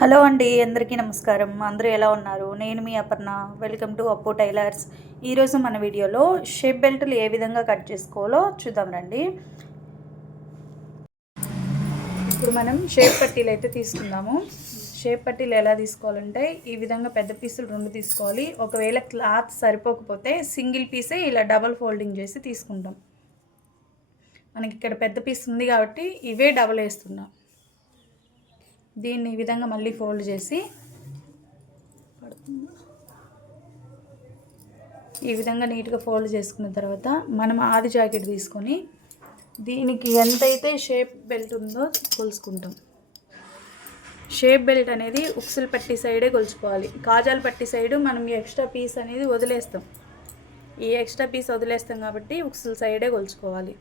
Hello అండి అందరికీ నమస్కారం. అందరూ ఎలా ఉన్నారు? నేను మీ Aparna. Welcome to Appu tailors. ఈరోజు మన వీడియోలో షేప్ బెల్ట్లు ఏ విధంగా కట్ చేసుకోవాలో చూద్దాం రండి. ఇప్పుడు మనం షేప్ పట్టీలు అయితే తీసుకుందాము. షేప్ పట్టీలు ఎలా తీసుకోవాలంటే ఈ విధంగా పెద్ద పీసులు రెండు తీసుకోవాలి. ఒకవేళ క్లాత్ సరిపోకపోతే సింగిల్ పీసే ఇలా డబల్ ఫోల్డింగ్ చేసి తీసుకుంటాం. మనకి ఇక్కడ పెద్ద పీస్ ఉంది కాబట్టి ఇవే డబల్ వేస్తున్నాం. దీన్ని ఈ విధంగా మళ్ళీ ఫోల్డ్ చేసి ఈ విధంగా నీట్గా ఫోల్డ్ చేసుకున్న తర్వాత మనం ఆది జాకెట్ తీసుకొని దీనికి ఎంతైతే షేప్ బెల్ట్ ఉందో కొలుసుకుంటాం. షేప్ బెల్ట్ అనేది ఉక్సులు పట్టి సైడే కొలుచుకోవాలి. కాజాలు పట్టి సైడు మనం ఎక్స్ట్రా పీస్ అనేది వదిలేస్తాం. ఈ ఎక్స్ట్రా పీస్ వదిలేస్తాం కాబట్టి ఉక్సుల సైడే కొలుచుకోవాలి.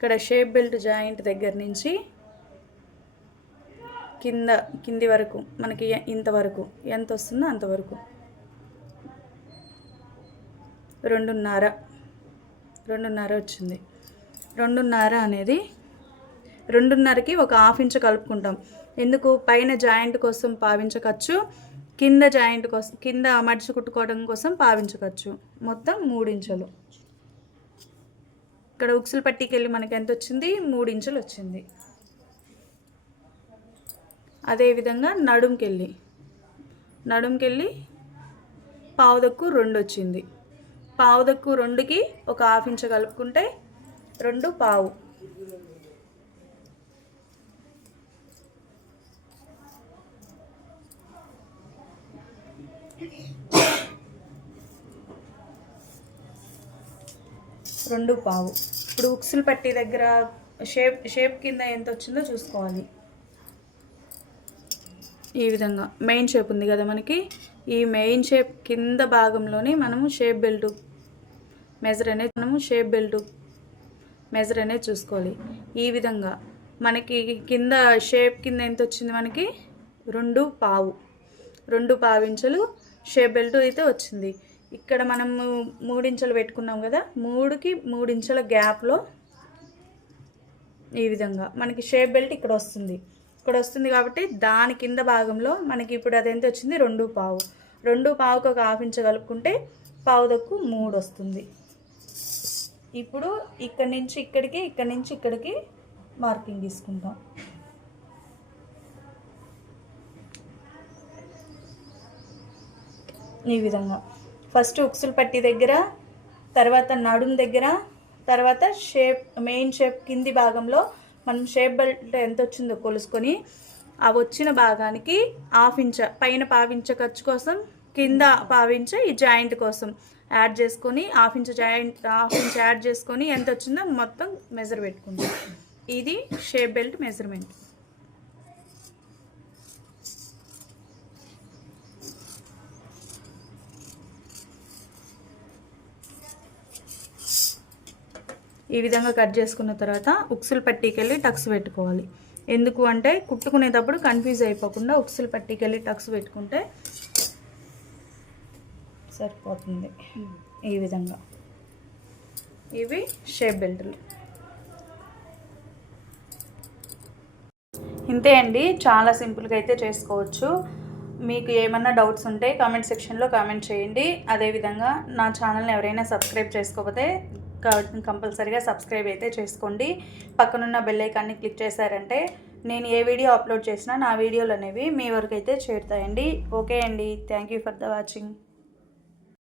ఇక్కడ షేప్ బెల్ట్ జాయింట్ దగ్గర నుంచి కింద కింది వరకు మనకి ఇంతవరకు. ఎంత వస్తుందో అంతవరకు. రెండున్నర. రెండున్నర వచ్చింది. రెండున్నర అనేది రెండున్నరకి ఒక హాఫ్ ఇంచ్ కలుపుకుంటాం. ఎందుకు? పైన జాయింట్ కోసం పావించకచ్చు. కింద జాయింట్ కోసం కింద మడిచి కుట్టుకోవడం కోసం పావించకచ్చు. మొత్తం మూడు ఇక్కడ ఉక్సులు పట్టికెళ్ళి మనకి ఎంత వచ్చింది మూడు ఇంచులు వచ్చింది అదేవిధంగా నడుంకెళ్ళి నడుంకెళ్ళి పావుదక్కు రెండు వచ్చింది పావుదక్కు రెండుకి ఒక హాఫ్ ఇంచు కలుపుకుంటే రెండు పావు. రెండు పావు. ఇప్పుడు ఉక్సులు పట్టి దగ్గర షేప్ షేప్ కింద ఎంత వచ్చిందో చూసుకోవాలి. ఈ విధంగా. మెయిన్ షేప్ ఉంది కదా మనకి. ఈ మెయిన్ షేప్ కింద భాగంలోనే మనము షేప్ బెల్ట్ మెజర్ అనేది మనము షేప్ బెల్ట్ మెజర్ అనేది చూసుకోవాలి. ఈ విధంగా మనకి కింద షేప్ కింద ఎంత వచ్చింది మనకి? రెండు పావు. రెండు పావించలు షేప్ బెల్ట్ అయితే వచ్చింది. ఇక్కడ మనము మూడించలు పెట్టుకున్నాం కదా మూడుకి మూడించల గ్యాప్లో ఈ విధంగా మనకి షేప్ బెల్ట్ ఇక్కడ వస్తుంది. ఇక్కడ వస్తుంది కాబట్టి దాని కింద భాగంలో మనకి ఇప్పుడు అదెంత వచ్చింది? రెండు పావు. రెండు పావుకు ఒక హాఫ్ ఇంచ్ కలుపుకుంటే పావు దక్కు మూడు వస్తుంది. ఇప్పుడు ఇక్కడి నుంచి ఇక్కడికి ఇక్కడి నుంచి ఇక్కడికి మార్కింగ్ తీసుకుంటాం. ఈ విధంగా. ఫస్ట్ ఉక్సులు పట్టి దగ్గర తర్వాత నడుం దగ్గర తర్వాత షేప్ మెయిన్ షేప్ కింది భాగంలో మనం షేప్ బెల్ట్ ఎంత వచ్చిందో కొలుసుకొని ఆ వచ్చిన భాగానికి హాఫ్ ఇంచ పైన పావించ ఖర్చు కోసం కింద పావించ ఈ జాయింట్ కోసం యాడ్ చేసుకొని half inch joint half inch add చేసుకొని ఎంత వచ్చిందో మొత్తం మెజర్ పెట్టుకుంటాం ఇది షేప్ బెల్ట్ మెజర్మెంట్ ఈ విధంగా కట్ చేసుకున్న తర్వాత ఉక్సులు పట్టీకెళ్ళి టక్స్ పెట్టుకోవాలి. ఎందుకు అంటే కుట్టుకునేటప్పుడు కన్ఫ్యూజ్ అయిపోకుండా ఉక్సులు పట్టీకెళ్ళి టక్స్ పెట్టుకుంటే సరిపోతుంది ఈ విధంగా. ఇవి షేప్ బెల్ట్లు. ఇంతే అండి. చాలా సింపుల్గా అయితే చేసుకోవచ్చు. మీకు ఏమన్నా డౌట్స్ ఉంటే కామెంట్ సెక్షన్లో కామెంట్ చేయండి. అదేవిధంగా నా ఛానల్ని ఎవరైనా సబ్స్క్రైబ్ చేసుకోకపోతే కంపల్సరీగా సబ్స్క్రైబ్ అయితే చేసుకోండి. పక్కనున్న బెల్ ఐకాన్ని క్లిక్ చేశారంటే నేను ఏ వీడియో అప్లోడ్ చేసినా నా వీడియోలు అనేవి మీ వరకు అయితే చేరుతాయండి. ఓకే అండి. Thank you for the watching